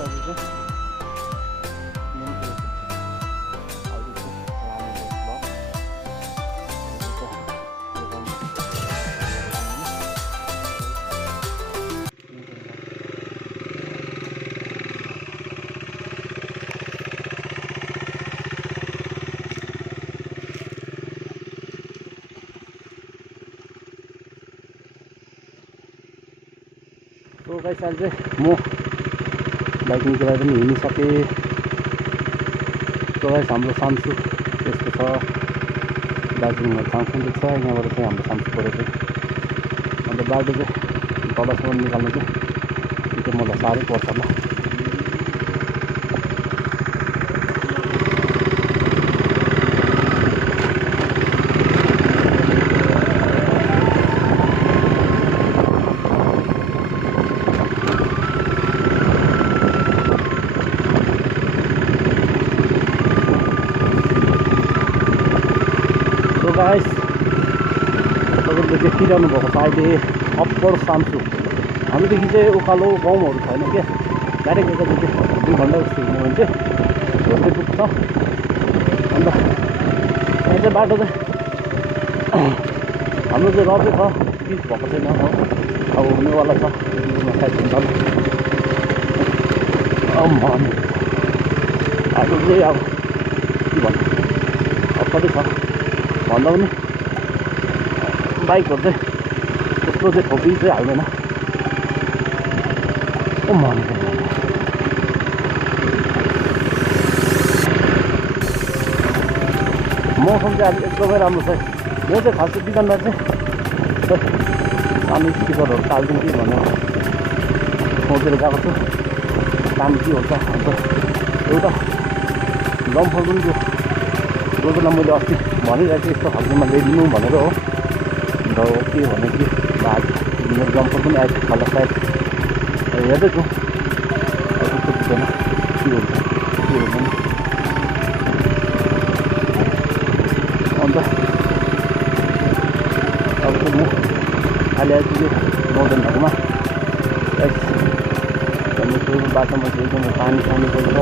So guys, अहिले चाहिँ म बाइकिङको लागि पनि हिँडिसकेँ। So guys, हाम्रो samsu यस्तो छ। दार्जिलिङमा samsu देख्छ, यहाँबाट चाहिँ हाम्रो samsu परेको छ। अन्त बाटो चाहिँ तलसम्म निकाल्नु चाहिँ निकै मलाई साह्रै पर्छ ल। गाइस, तपाईँले देखिरहनु भएको छ अहिले अप्पर samsu। हामीदेखि चाहिँ उकालो गाउँहरू छैन क्या, डाइरेक्ट यतादेखि 2 घन्टा जस्तो हिँड्यो भने चाहिँ झोल्दै पुग्छ। अन्त यहाँ चाहिँ बाटो चाहिँ हाम्रो चाहिँ रफै छ, पिच भएको छैन। अब हुनेवाला छ, सायद हुन्छ ल। आज चाहिँ अब के भन्नु, अप्परै छ भन्दा पनि बाइकहरू चाहिँ त्यस्तो चाहिँ ठोकी चाहिँ हाल्दैन। मौसम चाहिँ अहिले एकदमै राम्रो छ। म चाहिँ खास बिजनमा चाहिँ सानो स्पिकरहरू टाल्दिउँ कि भनेर सोचेर गएको छु, काम के हुन्छ। अन्त एउटा जम्फर पनि त्यो रोजलाई मैले अस्ति भनिरहेको थिएँ, यस्तो खालकोमा ल्याइदिनु भनेर हो। अन्त के भने कि मेरो जम्पर पनि आइपुग्छ होला सायद, हेर्दैछु त्यस्तो पुग्दैन के हुन्छ के हुँदैन। अन्त अब चाहिँ म अहिले आइपुगेँ नौधनहरूमा। बाटोमा चाहिँ एकदमै पानी पर्छ।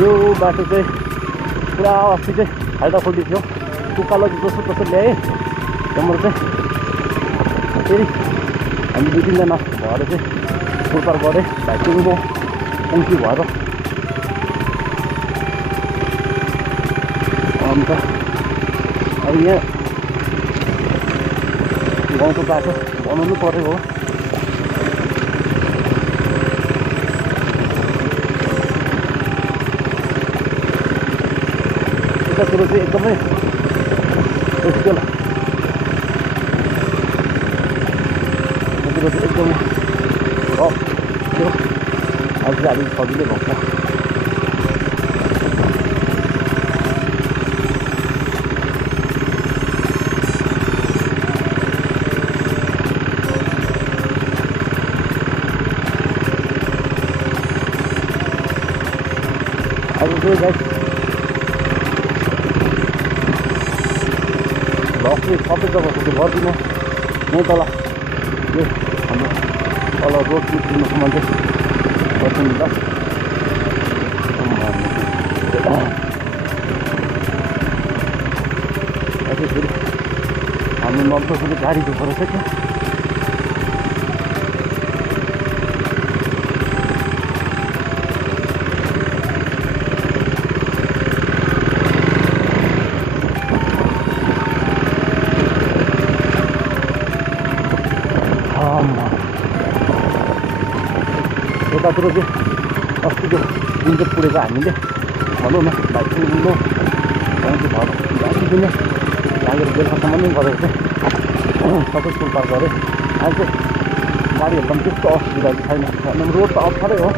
यो बाटो चाहिँ पुरा अस्ति चाहिँ खाल्टाखुल्टी थियो, उकालो जस्तो तस्तो ल्याएँ। त्यहाँबाट चाहिँ फेरि हामी 2-3 जना भएर चाहिँ फुलपार गरेँ भाइटिङको कम्ती भएर। अन्त अब यहाँ गाउँको बाटो बनाउनु परेको हो। यतातिर चाहिँ एकदमै मुस्किल, यतातिर चाहिँ एकदमै रफ थियो। अहिले चाहिँ अलिक सजिलै भएको छ। अब चाहिँ गाइस भ्लग सबै जग्गाको चाहिँ गर्दिनँ। यहीँ तल यो हाम्रो तल रोड निस्किनुसम्म चाहिँ गर्छु नि त। अझै फेरि हाम्रो नब्बेको गाडी धोएको रहेछ क्या। यतातिर चाहिँ अस्तिको जुन चाहिँ पुगेको हामीले भनौँ न भाइटिङ लिनु गाडी दिने लागेर बेलुकासम्म नै गरेर चाहिँ सबै फुलपार गरेँ। अहिले चाहिँ गाडीहरू पनि त्यस्तो असुविधा चाहिँ छैन। रोड त अप्ठ्यारै हो,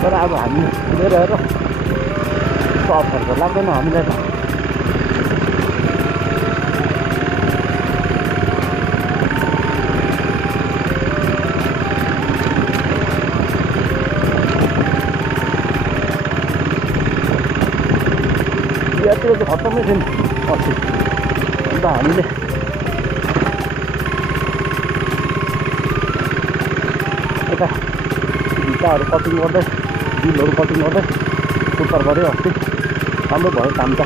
तर अब हामी लिएर आएर त्यस्तो अप्ठ्यारो त लाग्दैन हामीलाई त। यतातिर चाहिँ खत्तमै थियो नि अस्ति, अन्त हामीले यता भित्ताहरू कटिङ गर्दै बिलहरू कटिङ गर्दै उत्तर गऱ्यो अस्ति राम्रो भयो काम त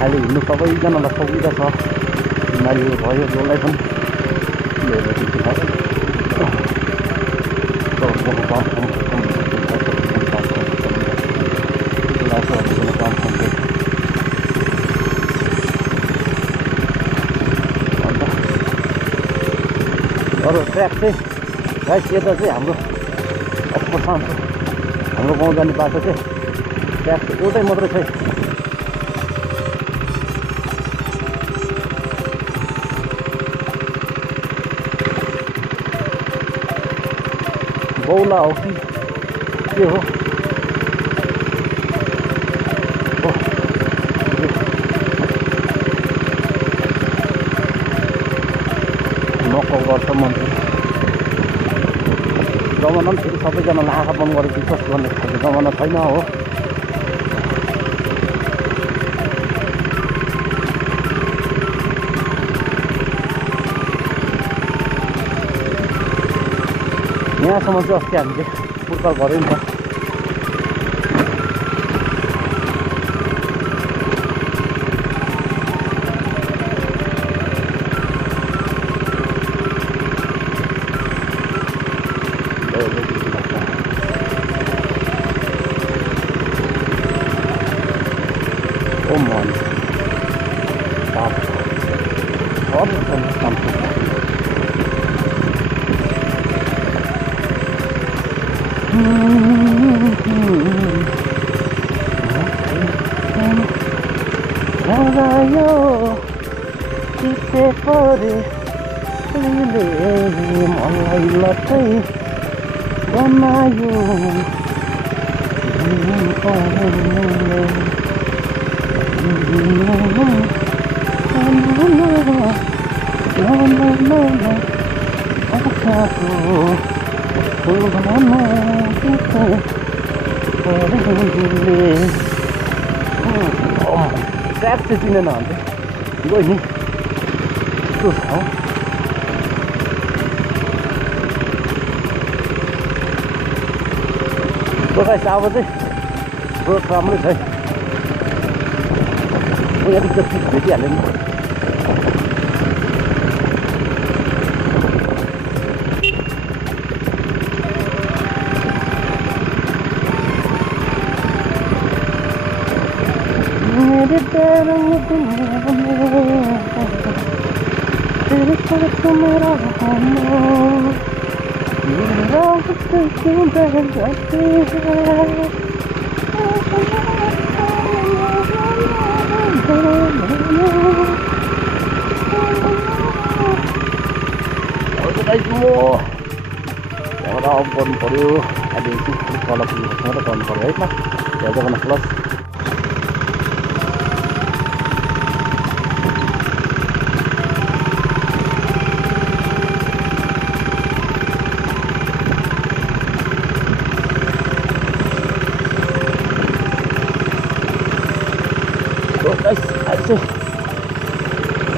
अहिले हिँड्नु सबैजनालाई सुविधा छ बिमारीहरू भयो जसलाई पनि अरू ट्र्याक चाहिँ गाइस यता चाहिँ हाम्रो अप्पर सामसु हाम्रो गाउँ जाने बाटो चाहिँ ट्र्याक एउटै मात्रै छ बौला हो कि के हो नक्कल गर्छ मान्छे जमाना पनि फेरि सबैजनालाई आँखा बन्द गरेर विश्वास गर्ने खालको जमाना छैन हो यहाँसम्म चाहिँ अस्ति हामीले पुर्काल गऱ्यो नि त ओ मन Ragayo, kite pore, lele, malai latai, ganayo, track चाहिँ चिनेन भने चाहिँ गयो नि यस्तो छ गाइस अब चाहिँ रोड राम्रै छ है यहाँ त सिट भेटिहाल्यो नि तेरे साथ मेरा अब गर्नु पर्यो अहिले तल पुगेपछि मात्रै गर्नु पर्यो है त त्यहाँ जग्गामा प्लस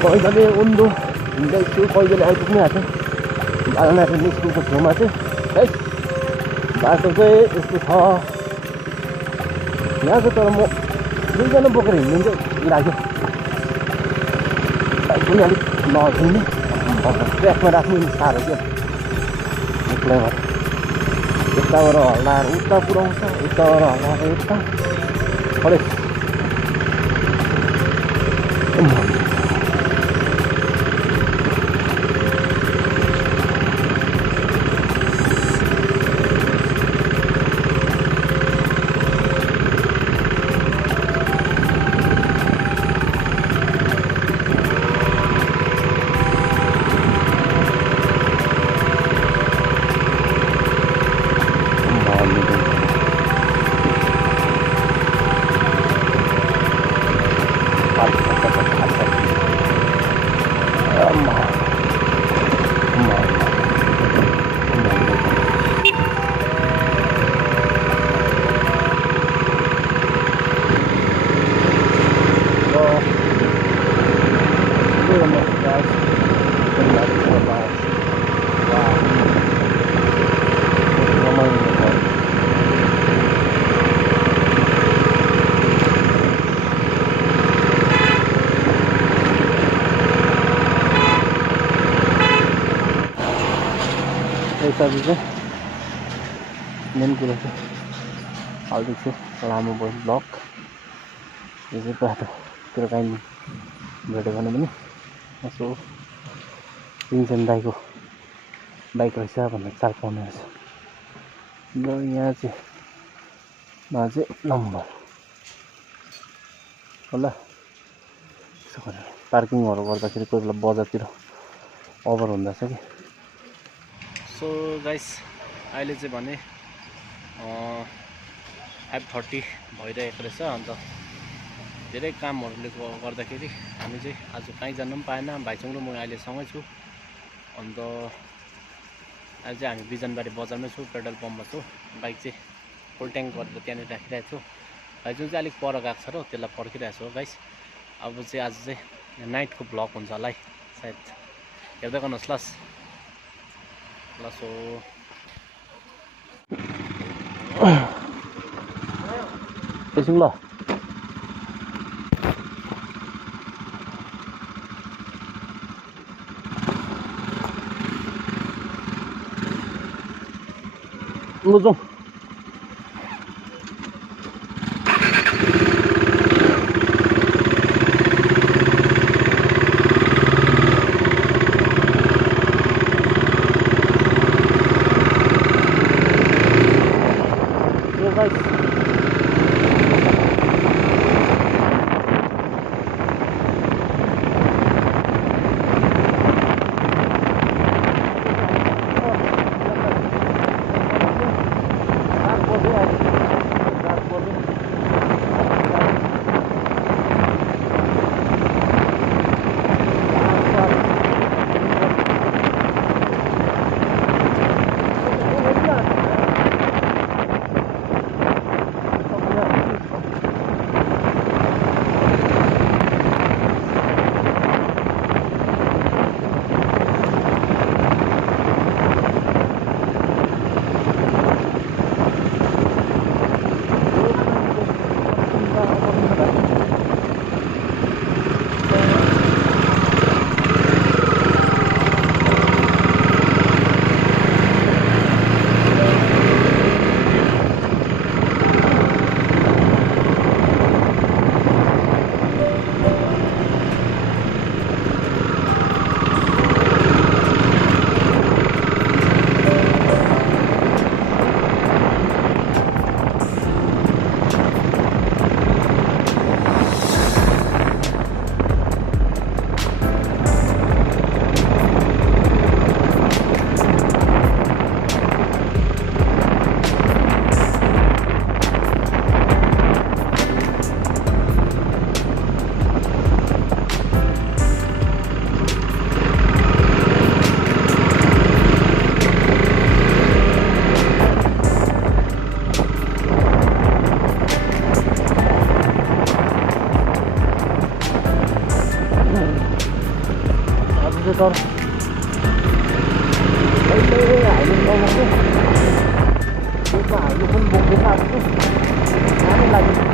कहिलेले उन्दो हिँड्दैछु कहिलेले आइपुग्ने आएको बालनाको स्कुलको छेउमा चाहिँ है बाटो चाहिँ यस्तो छ यहाँ चाहिँ तर म दुईजना बोकेर हिँड्नु चाहिँ लाग्यो पनि अलिक नहिँड्ने ट्र्याकमा राख्नु साह्रो क्या एक्लै भएर यताबाट हल्लाएर उता पुऱ्याउँछ उताबाट हल्लाएर यता अलिक guys. Very happy to buy. Wow. चाहिँ मेन कुरा चाहिँ हालिदिएको छु लामो ब्लक यो चाहिँ बाटोतिर काहीँ भेट्यो भने पनि यसो पिन्छन् दाइको बाइक रहेछ भनेर चाल पाउने रहेछ र यहाँ चाहिँ नम्बर होला यसो गरेर पार्किङहरू गर्दाखेरि कोही बेला बजारतिर ओभर हुँदैछ कि सो गाइस अहिले चाहिँ भने 5:30 भइरहेको रहेछ अन्त धेरै कामहरूले गर्दाखेरि हामी चाहिँ आज कहीँ जानु पनि पाएन भाइसँग र म अहिले सँगै छु अन्त अहिले चाहिँ हामी बिजनबारी बजारमै छु पेट्रोल पम्पमा छु बाइक चाहिँ फुल ट्याङ्क गरेर त्यहाँनिर राखिरहेको छु भाइजू चाहिँ अलिक पर गएको छ र त्यसलाई पर्खिरहेको छु गाइस अब चाहिँ आज चाहिँ नाइटको भ्लग हुन्छ होला है सायद हेर्दै गर्नुहोस् ल सो एकछिन ल जाउँ तर अहिले हामी नगएको त्यसमा हामी पनि बोक्दैन आएको नामै लाग्यो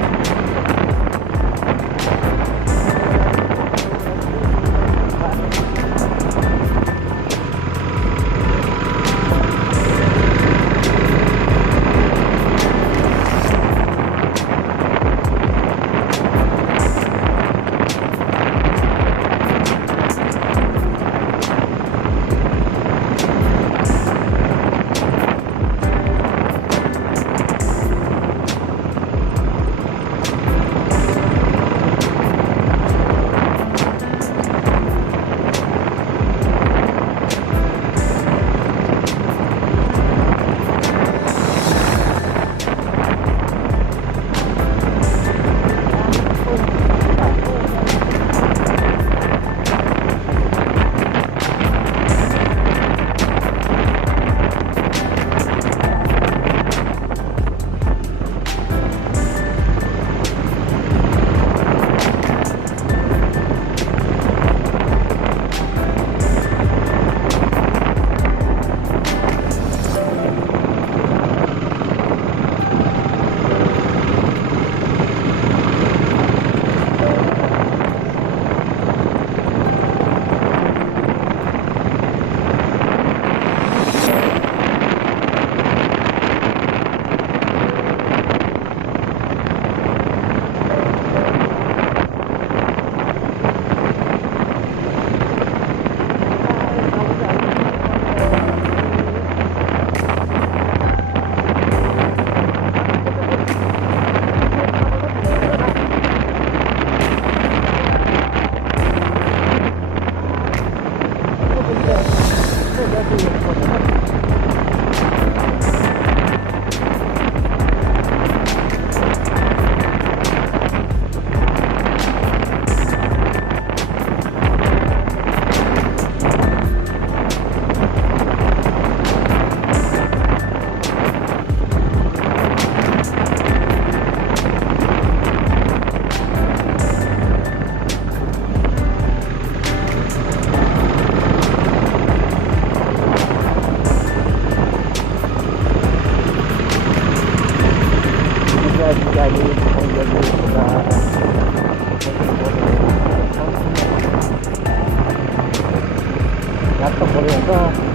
त